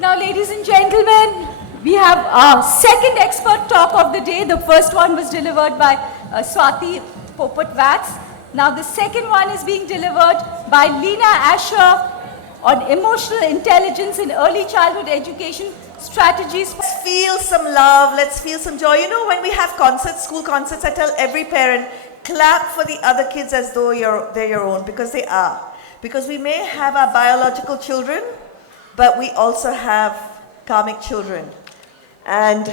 Now, ladies and gentlemen, we have our second expert talk of the day. The first one was delivered by Swati Popat-Vats. Now, the second one is being delivered by Lina Ashar on emotional intelligence in early childhood education strategies. Let's feel some love, let's feel some joy. You know, when we have concerts, school concerts, I tell every parent, clap for the other kids as though they're your own, because they are. Because we may have our biological children, but we also have karmic children. And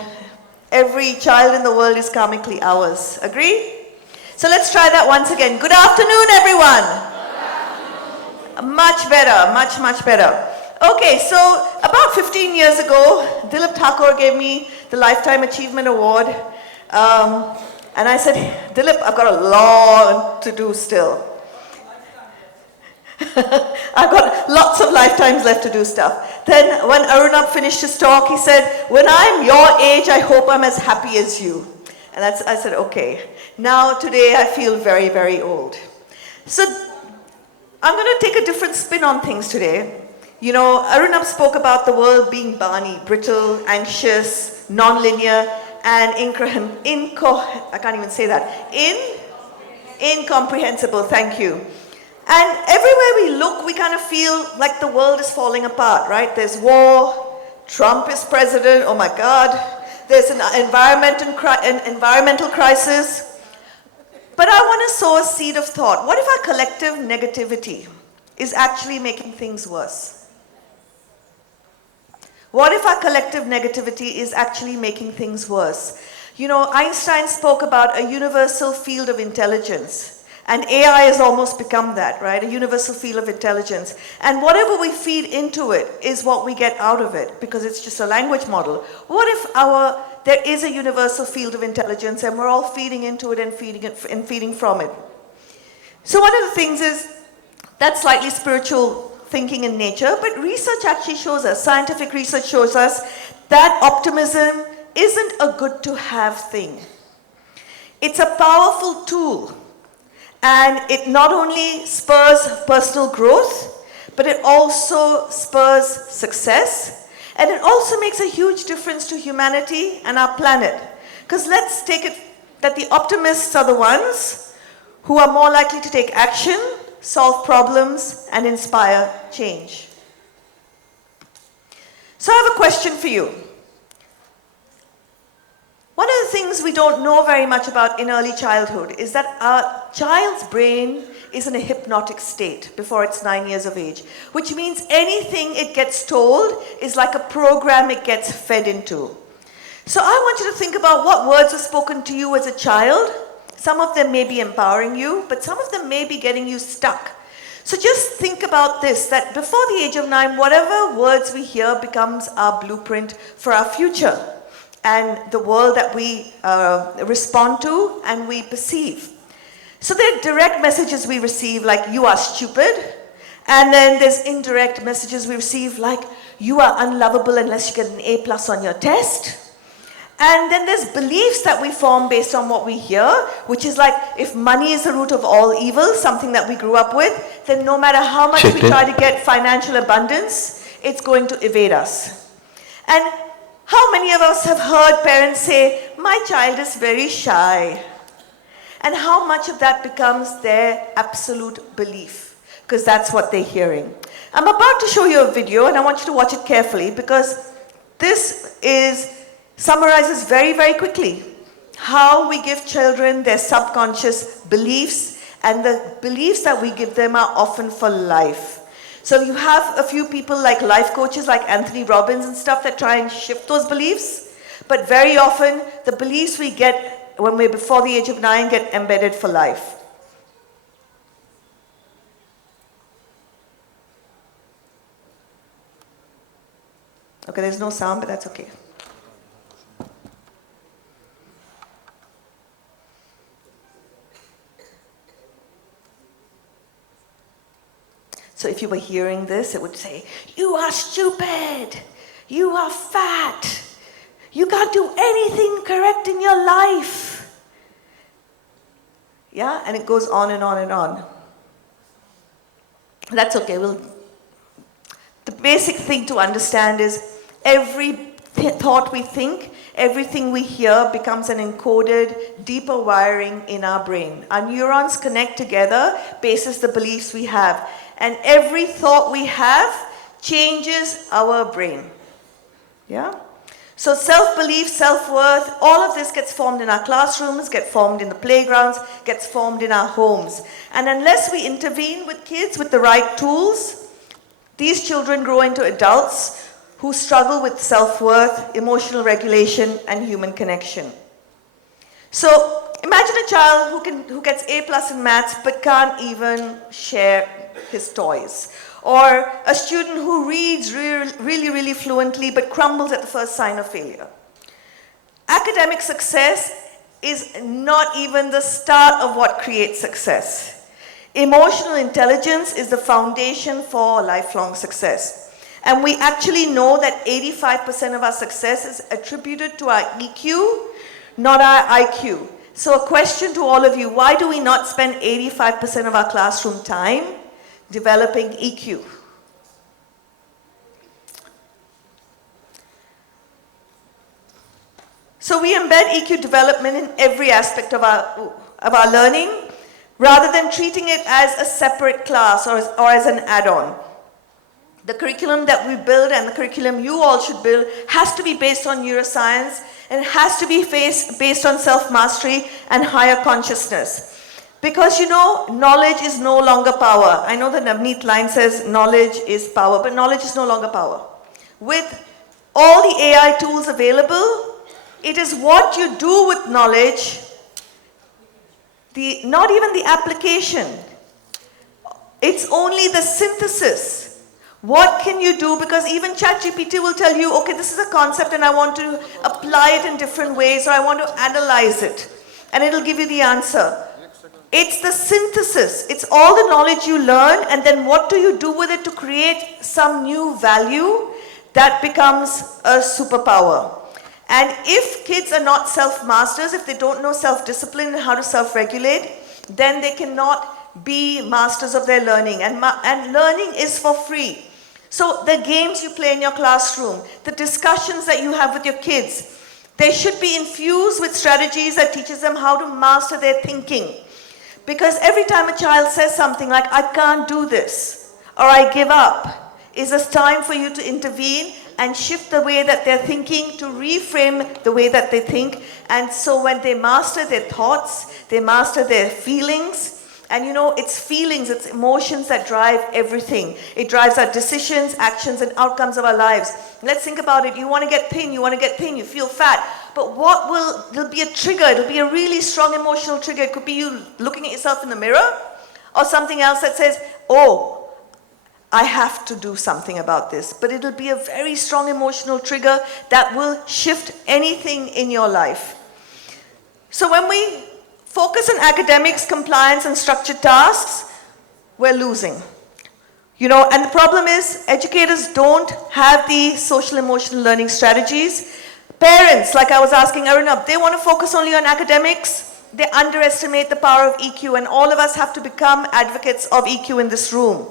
every child in the world is karmically ours. Agree? So let's try that once again. Good afternoon, everyone. Good afternoon. Much better, much better. Okay, so about 15 years ago, Dilip Thakur gave me the Lifetime Achievement Award. And I said, Dilip, I've got a lot to do still. I've got lots of lifetimes left to do stuff. Then when Arunabh finished his talk, he said, when I'm your age, I hope I'm as happy as you. And I said, okay. Now today I feel very, very old. So I'm going to take a different spin on things today. You know, Arunabh spoke about the world being Barney, brittle, anxious, non-linear, and incomprehensible. Thank you. And everywhere we look, we kind of feel like the world is falling apart, right? There's war, Trump is president, oh my God. There's an environmental crisis. But I want to sow a seed of thought. What if our collective negativity is actually making things worse? What if our collective negativity is actually making things worse? You know, Einstein spoke about a universal field of intelligence. And AI has almost become that, right? A universal field of intelligence. And whatever we feed into it is what we get out of it, because it's just a language model. What if there is a universal field of intelligence and we're all feeding into it and feeding from it? So one of the things is that's slightly spiritual thinking in nature, but research actually shows us, scientific research shows us that optimism isn't a good to have thing. It's a powerful tool. And it not only spurs personal growth, but it also spurs success. And it also makes a huge difference to humanity and our planet. Because let's take it that the optimists are the ones who are more likely to take action, solve problems, and inspire change. So I have a question for you. One of the things we don't know very much about in early childhood is that our child's brain is in a hypnotic state before it's 9 years of age, which means anything it gets told is like a program it gets fed into. So I want you to think about what words were spoken to you as a child. Some of them may be empowering you, but some of them may be getting you stuck. So just think about this, that before the age of 9, whatever words we hear becomes our blueprint for our future and the world that we respond to and we perceive. So there are direct messages we receive like, you are stupid. And then there's indirect messages we receive like, you are unlovable unless you get an A+ on your test. And then there's beliefs that we form based on what we hear, which is like, if money is the root of all evil, something that we grew up with, then no matter how much we try to get financial abundance, it's going to evade us. And how many of us have heard parents say, my child is very shy? And how much of that becomes their absolute belief? Because that's what they're hearing. I'm about to show you a video, and I want you to watch it carefully, because this summarizes very, very quickly how we give children their subconscious beliefs, and the beliefs that we give them are often for life. So you have a few people like life coaches like Anthony Robbins and stuff that try and shift those beliefs, but very often the beliefs we get when we're before the age of 9 get embedded for life. Okay, there's no sound, but that's okay. So if you were hearing this, it would say, you are stupid, you are fat, you can't do anything correct in your life. Yeah, and it goes on and on and on. That's okay. The basic thing to understand is Every thought we think, everything we hear becomes an encoded, deeper wiring in our brain. Our neurons connect together basis the beliefs we have. And every thought we have changes our brain. Yeah? So self-belief, self-worth, all of this gets formed in our classrooms, gets formed in the playgrounds, gets formed in our homes. And unless we intervene with kids with the right tools, these children grow into adults who struggle with self-worth, emotional regulation, and human connection. So imagine a child who gets A+ in maths but can't even share his toys. Or a student who reads really fluently but crumbles at the first sign of failure. Academic success is not even the start of what creates success. Emotional intelligence is the foundation for lifelong success. And we actually know that 85% of our success is attributed to our EQ, not our IQ. So a question to all of you, why do we not spend 85% of our classroom time developing EQ? So we embed EQ development in every aspect of our learning, rather than treating it as a separate class or as an add-on. The curriculum that we build and the curriculum you all should build has to be based on neuroscience, and it has to be based on self-mastery and higher consciousness. Because you know, knowledge is no longer power. I know the Navneet line says knowledge is power, but knowledge is no longer power. With all the AI tools available, it is what you do with knowledge, not even the application. It's only the synthesis. What can you do? Because even ChatGPT will tell you, okay, this is a concept and I want to apply it in different ways, or I want to analyze it. And it'll give you the answer. It's the synthesis. It's all the knowledge you learn, and then what do you do with it to create some new value that becomes a superpower. And if kids are not self-masters, if they don't know self-discipline and how to self-regulate, then they cannot be masters of their learning. And learning is for free. So the games you play in your classroom, the discussions that you have with your kids, they should be infused with strategies that teaches them how to master their thinking. Because every time a child says something like, I can't do this, or I give up, is a time for you to intervene and shift the way that they're thinking, to reframe the way that they think. And so when they master their thoughts, they master their feelings. And you know, it's feelings, it's emotions that drive everything. It drives our decisions, actions, and outcomes of our lives. Let's think about it. You want to get thin, you feel fat. But there'll be a trigger, it'll be a really strong emotional trigger. It could be you looking at yourself in the mirror, or something else that says, oh, I have to do something about this. But it'll be a very strong emotional trigger that will shift anything in your life. So when we focus on academics, compliance, and structured tasks, we're losing. You know, and the problem is educators don't have the social emotional learning strategies. Parents, like I was asking Arunabh, they want to focus only on academics. They underestimate the power of EQ, and all of us have to become advocates of EQ in this room.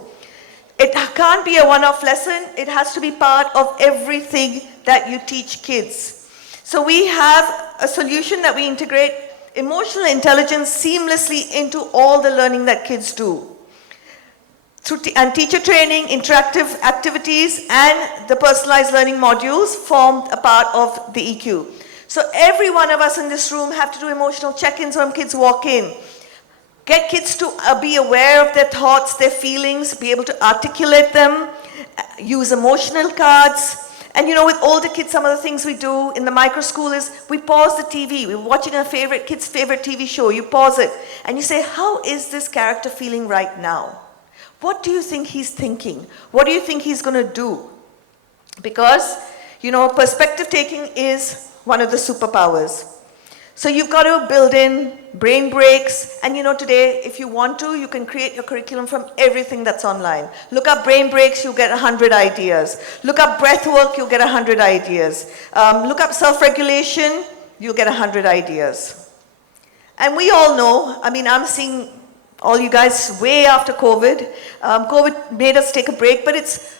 It can't be a one-off lesson. It has to be part of everything that you teach kids. So we have a solution that we integrate emotional intelligence seamlessly into all the learning that kids do. Through teacher training, interactive activities, and the personalized learning modules form a part of the EQ. So every one of us in this room have to do emotional check-ins when kids walk in. Get kids to be aware of their thoughts, their feelings, be able to articulate them, use emotional cards. And you know, with older kids, some of the things we do in the micro school is we pause the TV. We're watching a kid's favorite TV show. You pause it and you say, how is this character feeling right now? What do you think he's thinking? What do you think he's going to do? Because, you know, perspective taking is one of the superpowers. So you've got to build in brain breaks. And you know, today, if you want to, you can create your curriculum from everything that's online. Look up brain breaks, you'll get 100 ideas. Look up breath work, you'll get 100 ideas. Look up self-regulation, you'll get 100 ideas. And we all know, I mean, I'm seeing all you guys way after COVID. COVID made us take a break, but it's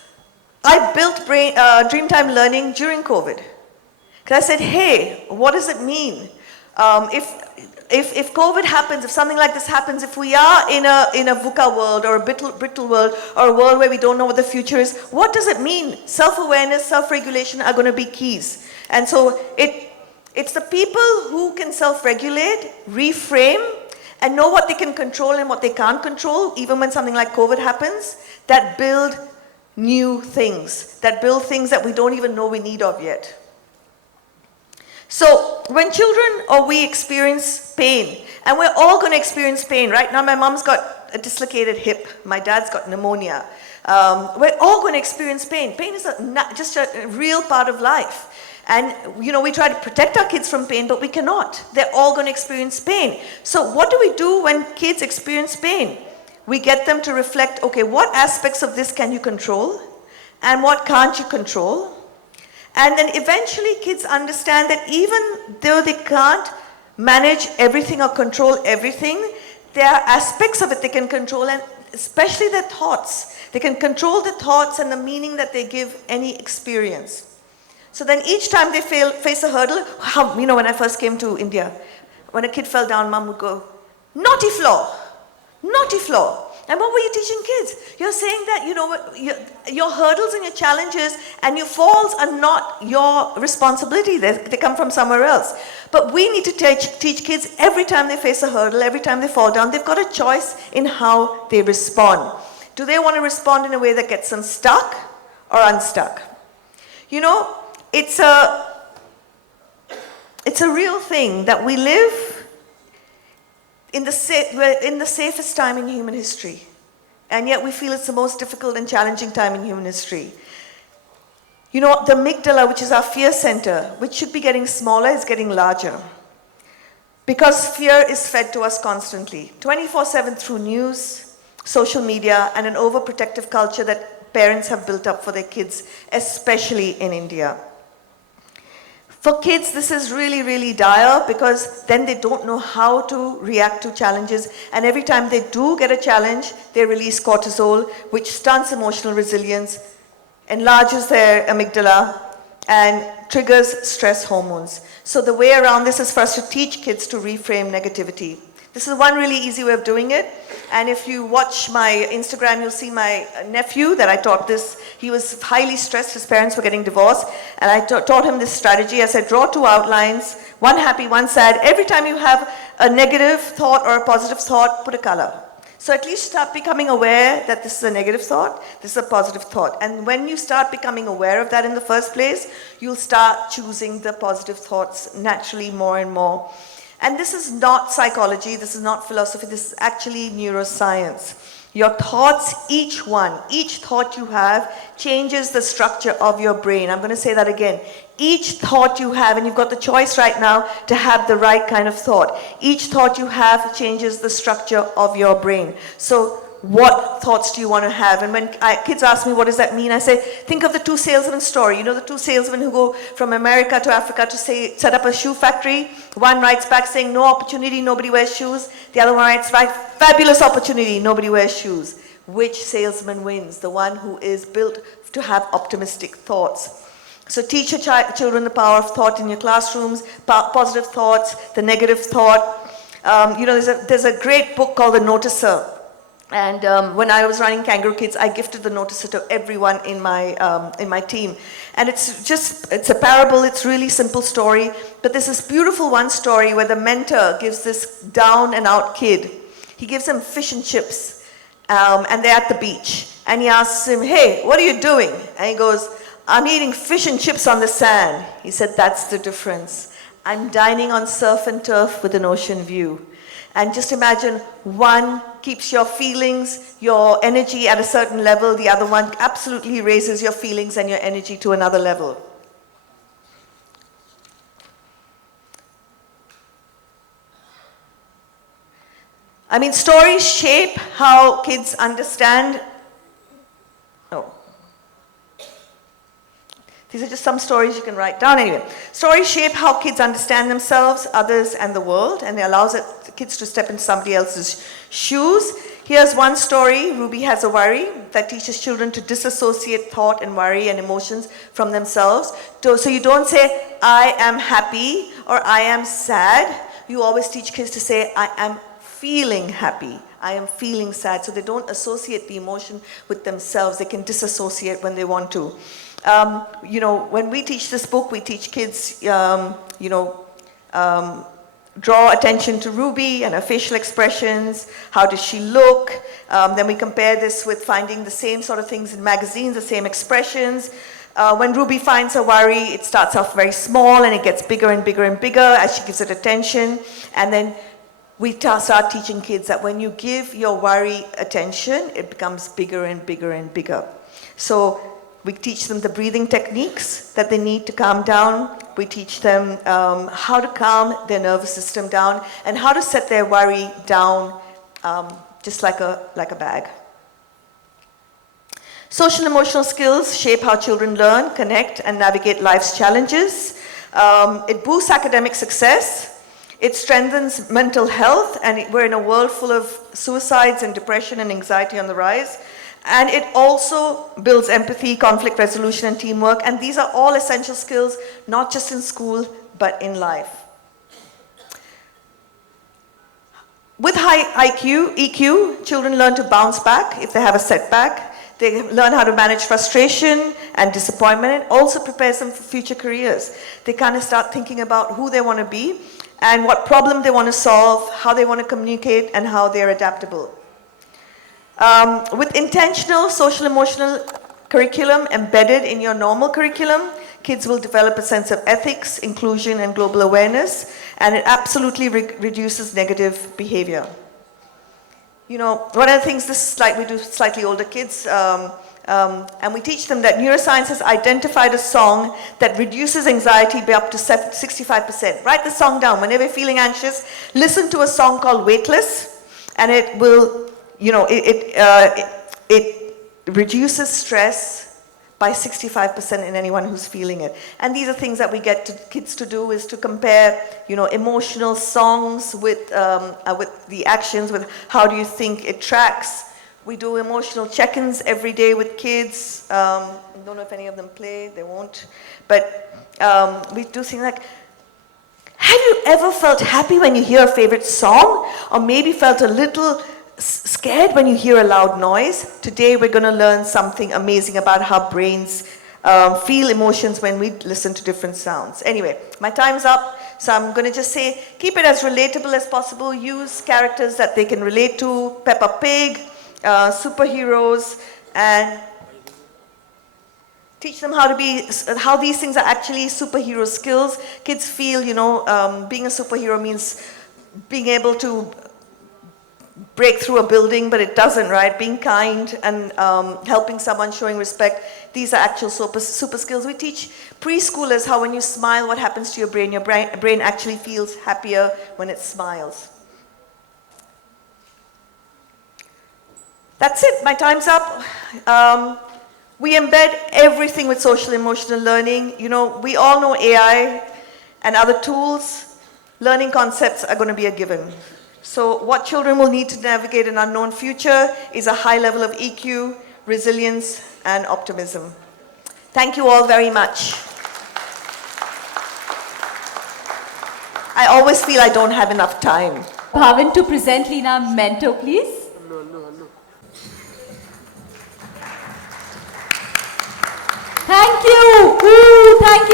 I built Dreamtime Learning during COVID. Because I said, hey, what does it mean? If COVID happens, if something like this happens, if we are in a VUCA world or a brittle world or a world where we don't know what the future is, what does it mean? Self-awareness, self-regulation are going to be keys. And so it's the people who can self-regulate, reframe, and know what they can control and what they can't control, even when something like COVID happens, that build new things, that build things that we don't even know we need of yet. So when children or we experience pain, and we're all going to experience pain, right? Now my mom's got a dislocated hip, my dad's got pneumonia. We're all going to experience pain. Pain is just a real part of life. And we try to protect our kids from pain, but we cannot. They're all going to experience pain. So what do we do when kids experience pain? We get them to reflect, okay, what aspects of this can you control? And what can't you control? And then eventually kids understand that even though they can't manage everything or control everything, there are aspects of it they can control, and especially their thoughts. They can control the thoughts and the meaning that they give any experience. So then each time they face a hurdle, when I first came to India, when a kid fell down, mom would go, naughty floor, naughty floor. And what were you teaching kids? You're saying that, your hurdles and your challenges and your falls are not your responsibility. They come from somewhere else. But we need to teach kids every time they face a hurdle, every time they fall down, they've got a choice in how they respond. Do they want to respond in a way that gets them stuck or unstuck? It's a real thing that we live we're in the safest time in human history, and yet we feel it's the most difficult and challenging time in human history. The amygdala, which is our fear center, which should be getting smaller, is getting larger. Because fear is fed to us constantly, 24/7 through news, social media, and an overprotective culture that parents have built up for their kids, especially in India. For kids, this is really, really dire, because then they don't know how to react to challenges. And every time they do get a challenge, they release cortisol, which stunts emotional resilience, enlarges their amygdala, and triggers stress hormones. So the way around this is for us to teach kids to reframe negativity. This is one really easy way of doing it. And if you watch my Instagram, you'll see my nephew that I taught this. He was highly stressed. His parents were getting divorced. And I taught him this strategy. I said, draw two outlines, one happy, one sad. Every time you have a negative thought or a positive thought, put a color. So at least start becoming aware that this is a negative thought, this is a positive thought. And when you start becoming aware of that in the first place, you'll start choosing the positive thoughts naturally more and more. And this is not psychology, this is not philosophy, this is actually neuroscience. Your thoughts, each thought you have changes the structure of your brain. I'm going to say that again. Each thought you have, and you've got the choice right now to have the right kind of thought. Each thought you have changes the structure of your brain. So what thoughts do you want to have? And when kids ask me, what does that mean? I say, think of the two salesmen story. The two salesmen who go from America to Africa to set up a shoe factory. One writes back saying, no opportunity, nobody wears shoes. The other one writes back, fabulous opportunity, nobody wears shoes. Which salesman wins? The one who is built to have optimistic thoughts. So teach your children the power of thought in your classrooms, positive thoughts, the negative thought. There's a great book called The Noticer. And when I was running Kangaroo Kids, I gifted the Noticer to everyone in my team. And it's a parable, it's really simple story. But there's this beautiful one story where the mentor gives this down and out kid, he gives him fish and chips. And they're at the beach. And he asks him, hey, what are you doing? And he goes, I'm eating fish and chips on the sand. He said, that's the difference. I'm dining on surf and turf with an ocean view. And just imagine, one keeps your feelings, your energy at a certain level, the other one absolutely raises your feelings and your energy to another level. I mean, stories shape how kids understand. These are just some stories you can write down. Anyway, stories shape how kids understand themselves, others, and the world, and it allows kids to step into somebody else's shoes. Here's one story. Ruby has a worry that teaches children to disassociate thought and worry and emotions from themselves. So you don't say, I am happy or I am sad. You always teach kids to say, I am feeling happy. I am feeling sad. So they don't associate the emotion with themselves. They can disassociate when they want to. When we teach this book, we teach kids, draw attention to Ruby and her facial expressions. How does she look? Then we compare this with finding the same sort of things in magazines, the same expressions. When Ruby finds her worry, it starts off very small and it gets bigger and bigger and bigger as she gives it attention. And then we start teaching kids that when you give your worry attention, it becomes bigger and bigger and bigger. So we teach them the breathing techniques that they need to calm down. We teach them how to calm their nervous system down and how to set their worry down just like a bag. Social emotional skills shape how children learn, connect, and navigate life's challenges. It boosts academic success. It strengthens mental health, and we're in a world full of suicides and depression and anxiety on the rise. And it also builds empathy, conflict resolution, and teamwork. And these are all essential skills, not just in school, but in life. With high IQ, EQ, children learn to bounce back if they have a setback. They learn how to manage frustration and disappointment. It also prepares them for future careers. They kind of start thinking about who they want to be and what problem they want to solve, how they want to communicate, and how they're adaptable. With intentional social emotional curriculum embedded in your normal curriculum, kids will develop a sense of ethics, inclusion, and global awareness, and it absolutely reduces negative behavior. One of the things, this slide we do slightly older kids, and we teach them that neuroscience has identified a song that reduces anxiety by up to 65%. Write the song down. Whenever you're feeling anxious, listen to a song called Weightless, and it will, it reduces stress by 65% in anyone who's feeling it. And these are things that we get kids to do, is to compare, emotional songs with the actions, with how do you think it tracks. We do emotional check-ins every day with kids. I don't know if any of them play, they won't. But we do things like, have you ever felt happy when you hear a favorite song? Or maybe felt a little scared when you hear a loud noise? Today we're going to learn something amazing about how brains feel emotions when we listen to different sounds. Anyway, my time's up, so I'm going to just say, keep it as relatable as possible. Use characters that they can relate to, Peppa Pig, superheroes, and teach them how these things are actually superhero skills. Kids feel, being a superhero means being able to break through a building, but it doesn't, right? Being kind and helping someone, showing respect, these are actual super skills. We teach preschoolers how when you smile, what happens to your brain. Your brain actually feels happier when it smiles. That's it, my time's up. We embed everything with social emotional learning. We all know AI and other tools. Learning concepts are going to be a given. So what children will need to navigate an unknown future is a high level of EQ, resilience, and optimism. Thank you all very much. I always feel I don't have enough time. Bhavin to present Lina Mentor, please. Thank you. Thank